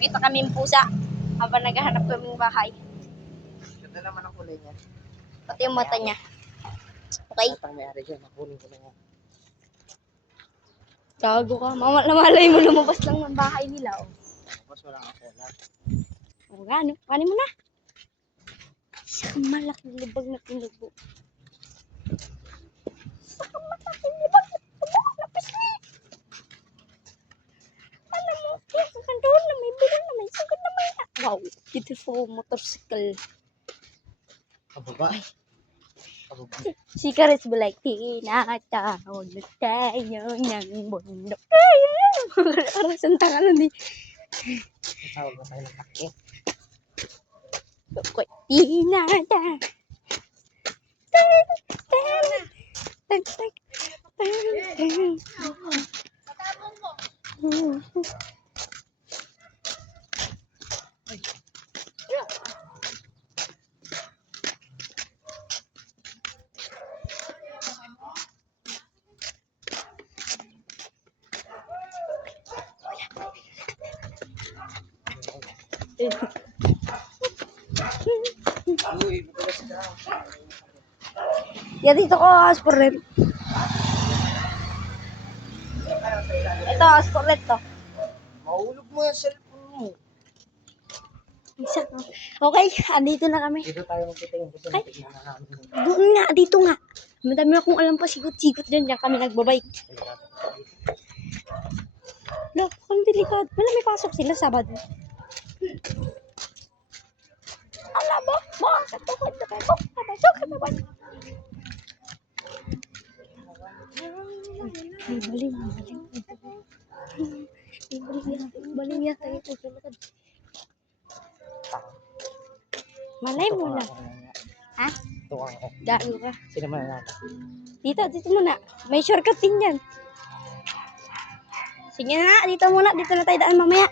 nakita kaming pusa habang naghahanap kaming bahay. Ganda naman ang kulay niya. Pati yung mata niya. Okay? At ang may-ari dyan, nakunin ko na yan. Gago ka. Namalay mo lumabas lang ng bahay nila. Oh. Tapos walang akela. O nga, ano? Kanin mo na. Sa malaking libag na pinubo. Sa malaking libag na pinubo. Napisli. Alam mo, kaya ka doon na may bilon na may sugat na may na. Wow, beautiful motorcycle. Kababa. Kababa. Secrets be like, tinatawag na tayo ng bundok. Parang santang ano ni. Tawag na tayo ng kaki. Koy, tinatawag. Uy, magulas ka. Ya dito ko asporet. Ito asporet to. Mahulog mo yung cellphone mo. Isa. Okay, andito na kami. Dito tayo magkitingin kasi Ay. natignan na namin. Doon nga, dito nga. Madami akong alam pa sigot-sigot dyan. Diyan kami nagbabike. Look, kung delikado. Wala, may pasok sila Sabado. Alam mo, mga katukod na kayo. Kapasok ka naman. May baling, may baling. May baling yata ito. Malay mo na. Ha? Ito ako. Gago ka. Sino man natin? Dito muna. May shortcut din yan. Sige na, dito muna. Dito na tayo daan mamaya.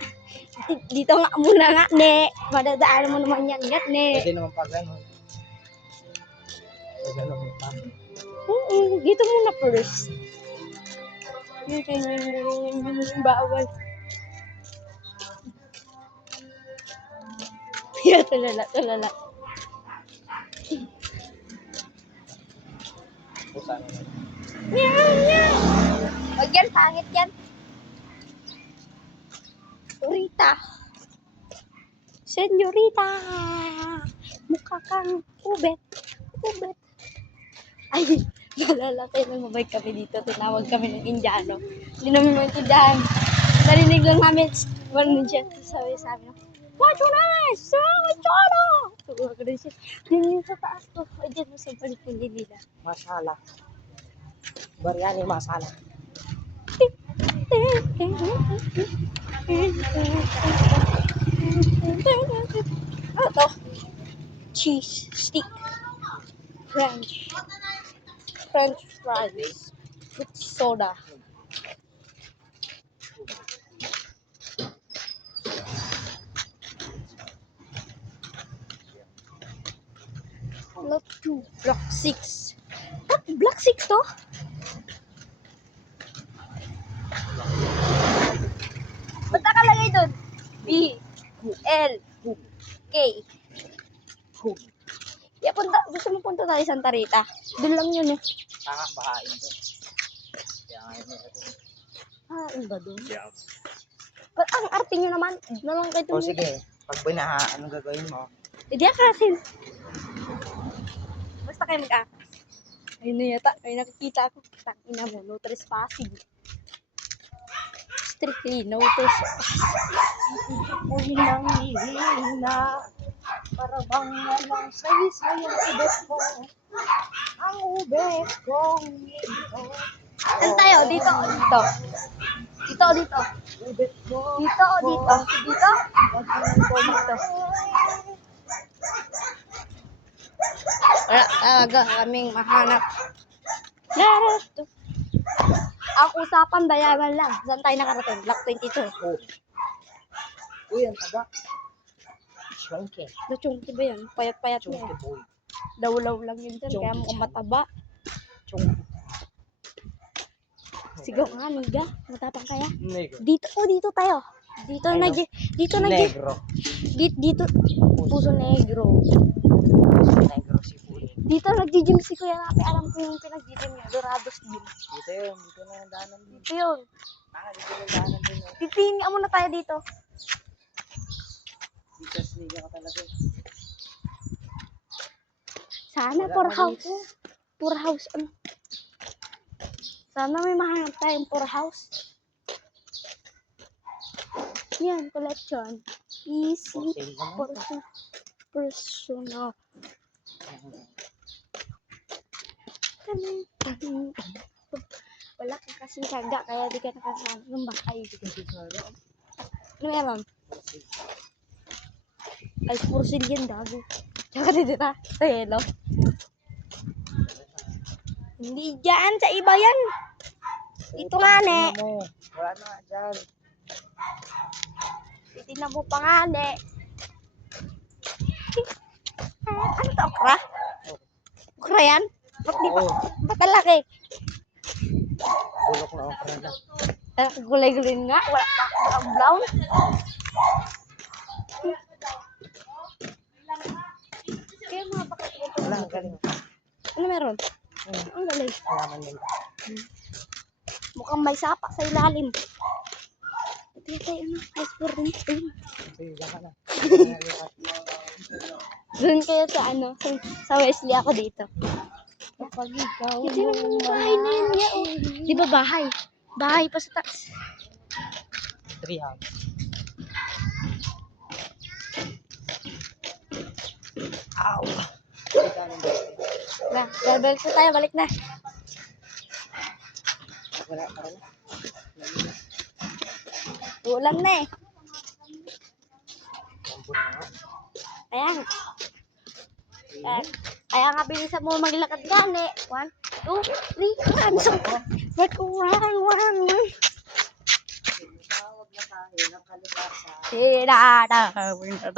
Dito nga muna nga, ne. Madadaan mo naman yan, ne. Pwede naman pa gano'n. Pwede naman pa. Dito muna first. Bawal. Yeah, tulala. Pusa na naman. Wag yan, pangit yan. Rita. Senyorita. Mukha kang ubet. Ay, nalala tayo nang mabay kami dito. Tinawag kami ng Indiano. Hindi namin maintindihan. Narinig lang namin. Ano siya? Sabi, what's your name? Indiano! Tuwa ko rin siya. Diyan sa taas ko. Ay, dyan sa balik nila. Masala. Biryani masala. Ano to? Cheese stick. French fries with soda. Block 2, Block 6. What? Block 6 to? Ba't nakalagay dun? B, L, K. Yeah, gusto mo punta tayo Santa Rita? Doon lang yun eh. Tanga, bahain doon. Kaya ngayon natin. Iba doon. Yeah. Ba't ang arte nyo naman? Na lang kayo O sige, pag binaha, anong gagawin mo? Hindi akasin. Basta kayo mag-akas. Ayun na yata. Ay nakikita ako. Tangina mo. No trespassing. Strictly no trespassing. Uy nang hihina, para bang nalang say-say ang ubet ko. Ang ubet kong ito. Saan tayo? Dito o dito? Dito. Ubet ko. Dito o dito? Dito? Dito. Wala talaga kaming mahanap. Narito. Ang usapan bayaran lang. Saan tayo nakarating? Block 22. Oh. Uy, ang taga. Chunky. Chunky ba yan? Payat-payat mo. Chunky boy. Dawlaw lang yun dyan. Kaya mukhang mataba. Chunky. Sigaw nga, niga. Matapang kaya. Nigga. Dito tayo. Dito Ay, nag no? dito nag Negro. dito Puso Negro. Negro si Puling. Dito nagji-gym si Kuya Rapi. Alam ko yung pinag-gym niya, Dorados Gym. Dito yun. Dito na yung daanan din. Dito yun. Dito yung daanan din. Oh. Titingin muna tayo dito. Dito sliga ka talaga. Sana Wala for na house. dito. For house. Ano? Sana may mahanap tayong for house. Yan, collection. Easy. For sale naman. Personal. Wala ka kasing kaga, kaya di ka nakasama ng bahay. Ano meron? Ay, for sale yan, gago. Tsaka dito na, sa yelo. Hindi dyan, sa iba yan. Ito nga, ne. Mo. Wala na nga dyan. Titignan mo pa nga, ne. Ano to, okra? Okra yan? Ba't di pa? Oo. Ba't ang laki? Bulok na okra na. Gulay-gulay nga, wala pa ang brown. Kaya mga bakit ito? Wala, ang galing. Ano meron? Ang galing. Alaman nila. Mukhang may sapa sa ilalim. Ito tayo na, ice for rin. Sige, diyan ka na. Doon kayo sa ano, sa Wesley ako dito. Kapag ikaw Kasi yung bahay na yun niya, oh. Di ba bahay? Bahay pa sa taas. 3 house. Ow! Na, balik na tayo, balik na. Wala, para na. Ulam na eh. Lambot na nga. Ayan. Kaya nga bilisan mo maglakad gani. 1, 2, 3, run. So, ba't ko run. Tawag na tayo ng kalikasan. Sinatawin na